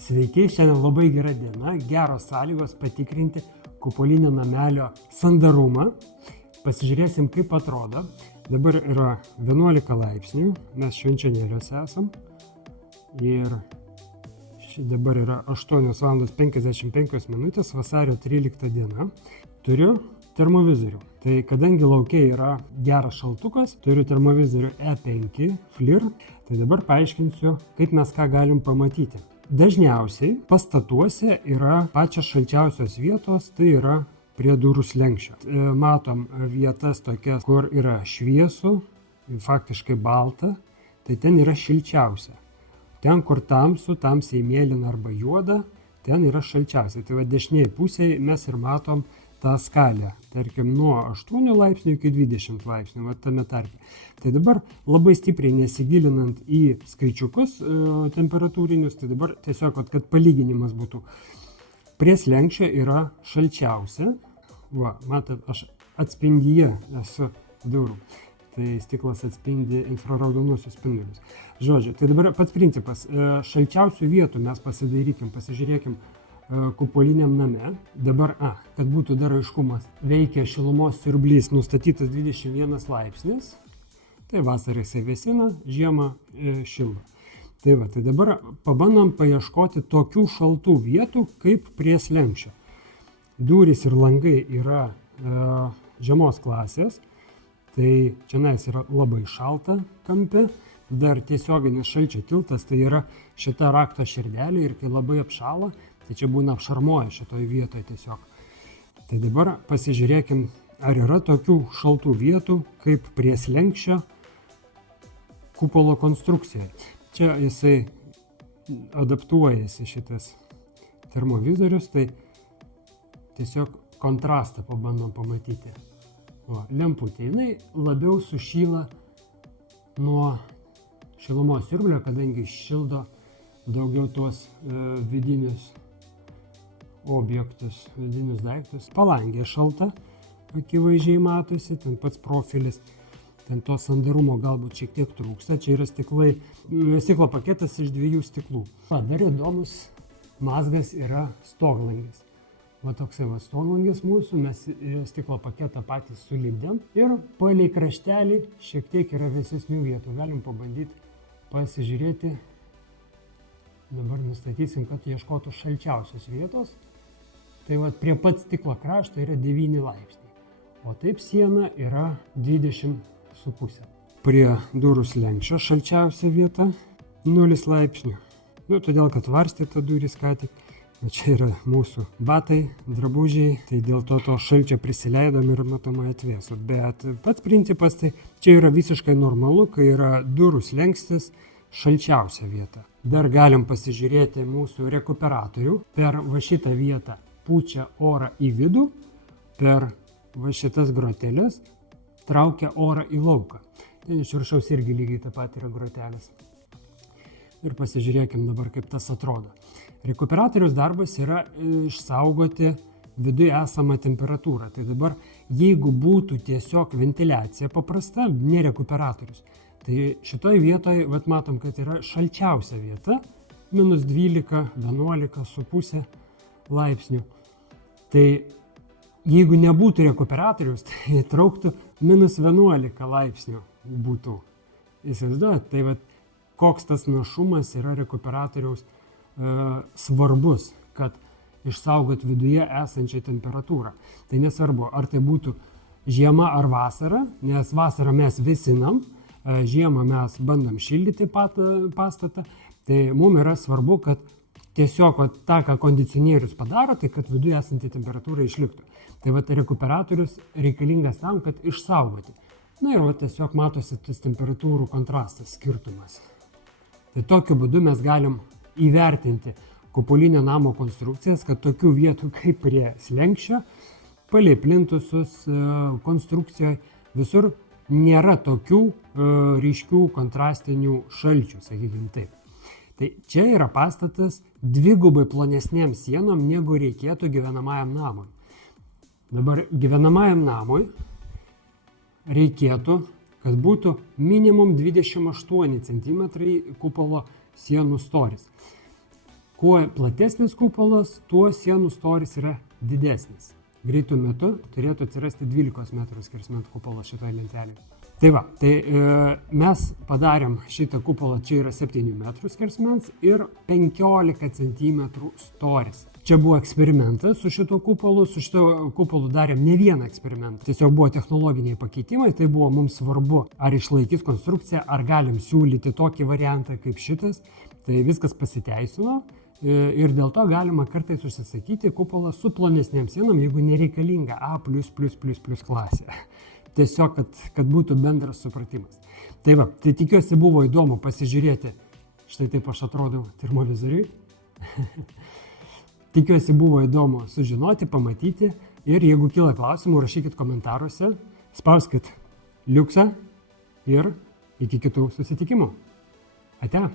Sveiki, šiandien labai gera diena, geros sąlygos patikrinti kupolinio namelio sandarumą. Pasižiūrėsim, kaip atrodo. Dabar yra 11 laipsnių, mes švenčionėliuose esam. Ir dabar yra 8:55 minutės, vasario 13 diena. Turiu termovizorių. Tai kadangi laukia yra geras šaltukas, turiu termovizorių E5 FLIR. Tai dabar paaiškinsiu, kaip mes ką galim pamatyti. Dažniausiai pastatuose yra pačios šalčiausios vietos, tai yra prie durų slenksčio. Matom vietas tokias, kur yra šviesų, faktiškai balta, tai ten yra šilčiausia. Ten, kur tamsu, tamsiai mėlyna arba juoda, ten yra šalčiausia. Tai va dešinėje pusėje mes ir matom tą skalę, tarkim, nuo 8 laipsnių iki 20 laipsnių, va tame tarpe. Tai dabar labai stipriai nesigilinant į skaičiukus temperatūrinius, tai dabar tiesiog, kad palyginimas būtų. Prie slenksčio yra šalčiausia. Va, matot, aš atspindyje esu durų. Tai stiklas atspindi infraraudonuosius spindulius. Žodžiu, tai dabar pats principas. Šalčiausių vietų mes pasižiūrėkim kupoliniam name. Dabar, kad būtų dar aiškumas, veikia šilumos siurblys nustatytas 21 laipsnis. Tai vasarą jisai vėsina, žiemą šildo. Tai va, tai dabar pabandom paieškoti tokių šaltų vietų, kaip prie slenksčio. Durys ir langai yra žemos klasės. Tai čianais yra labai šalta kampe. Dar tiesioginis šalčio tiltas, tai yra šita rakto širdelė ir kai labai apšala, tai čia būna apšarmoja šitoje vietoje tiesiog. Tai dabar pasižiūrėkim, ar yra tokių šaltų vietų, kaip prie slenksčio kupolo konstrukcijoje. Čia jisai adaptuojasi šitas termovizorius, tai tiesiog kontrastą pabandom pamatyti. O, lemputė, jinai labiau sušyla nuo šilumos siurblio, kadangi šildo daugiau tuos vidinius objektus, vidinius daiktus. Palangė šalta, akivaizdžiai matosi, ten pats profilis, ten to sandarumo galbūt šiek tiek trūksta. Čia yra stiklo paketas iš 2 stiklų. Dar įdomus mazgas yra stoglangis. Va toksai va stoglangis mūsų, mes stiklo paketą patys sulipdėm ir palei kraštelį šiek tiek yra vėsesnių vietų. Galim pabandyti pasižiūrėti. Dabar nustatysim, kad ieškotų šalčiausios vietos. Tai va prie pat stiklo krašto yra 9 laipsniai. O taip siena yra 20,5. Prie durų slenksčio šalčiausia vieta 0 laipsnių. Todėl, kad varstyta durys ką tik. Čia yra mūsų batai, drabužiai, tai dėl to šalčio prisileidom ir matomai atvėso. Bet pats principas, tai čia yra visiškai normalu, kai yra durų slenkstis šalčiausia vieta. Dar galim pasižiūrėti mūsų rekuperatorių. Per va šitą vietą pučia orą į vidų, per va šitas grotelės traukia orą į lauką. Ten iš viršaus irgi lygiai taip pat yra grotelės. Ir pasižiūrėkim dabar, kaip tas atrodo. Rekuperatoriaus darbas yra išsaugoti viduje esamą temperatūrą. Tai dabar, jeigu būtų tiesiog ventiliacija paprasta, ne rekuperatorius, tai šitoje vietoje, matom, kad yra šalčiausia vieta, -12, 11,5 laipsnių. Tai jeigu nebūtų rekuperatorius, tai trauktų -11 laipsnių būtų. Įsivaizduojat, tai koks tas našumas yra rekuperatoriaus svarbus, kad išsaugot viduje esančią temperatūrą. Tai nesvarbu, ar tai būtų žiema ar vasara, nes vasarą mes vėsinam, žiemą mes bandom šildyti pastatą, tai mums yra svarbu, kad tiesiog tą, ką kondicionierius padaro, tai kad viduje esanti temperatūra išliktų. Tai rekuperatorius reikalingas tam, kad išsaugoti. Na ir tiesiog matosi tas temperatūrų kontrastas, skirtumas. Tai tokiu būdu mes galim įvertinti kupolinio namo konstrukcijas, kad tokių vietų kaip prie slenksčio, palei plintusus konstrukcijoje, visur nėra tokių ryškių kontrastinių šalčių, sakykim taip. Tai čia yra pastatas dvigubai plonesnėm sienom, negu reikėtų gyvenamajam namui. Dabar gyvenamajam namui reikėtų, kad būtų minimum 28 cm kupolo sienų storis. Kuo platesnis kupolas, tuo sienų storis yra didesnis. Greitų metu turėtų atsirasti 12 metrų skersmens kupolas šitoje lentelėje. Tai va, mes padarėm šitą kupolą, čia yra 7 metrų skersmens ir 15 cm storis. Čia buvo eksperimentas su šito kupolu darėm ne vieną eksperimentą. Tiesiog buvo technologiniai pakeitimai, tai buvo mums svarbu, ar išlaikys konstrukciją, ar galim siūlyti tokį variantą kaip šitas. Tai viskas pasiteisino ir dėl to galima kartais užsisakyti kupolą su plonesnėm sienom, jeigu nereikalinga A+++ klasė. Tiesiog, kad būtų bendras supratimas. Tai va, tai tikiuosi buvo įdomu pasižiūrėti, štai taip aš atrodau termovizoriui. Tikiuosi buvo įdomu sužinoti, pamatyti ir jeigu kyla klausimų, rašykit komentaruose, spauskit liuksą ir iki kitų susitikimų. Ate.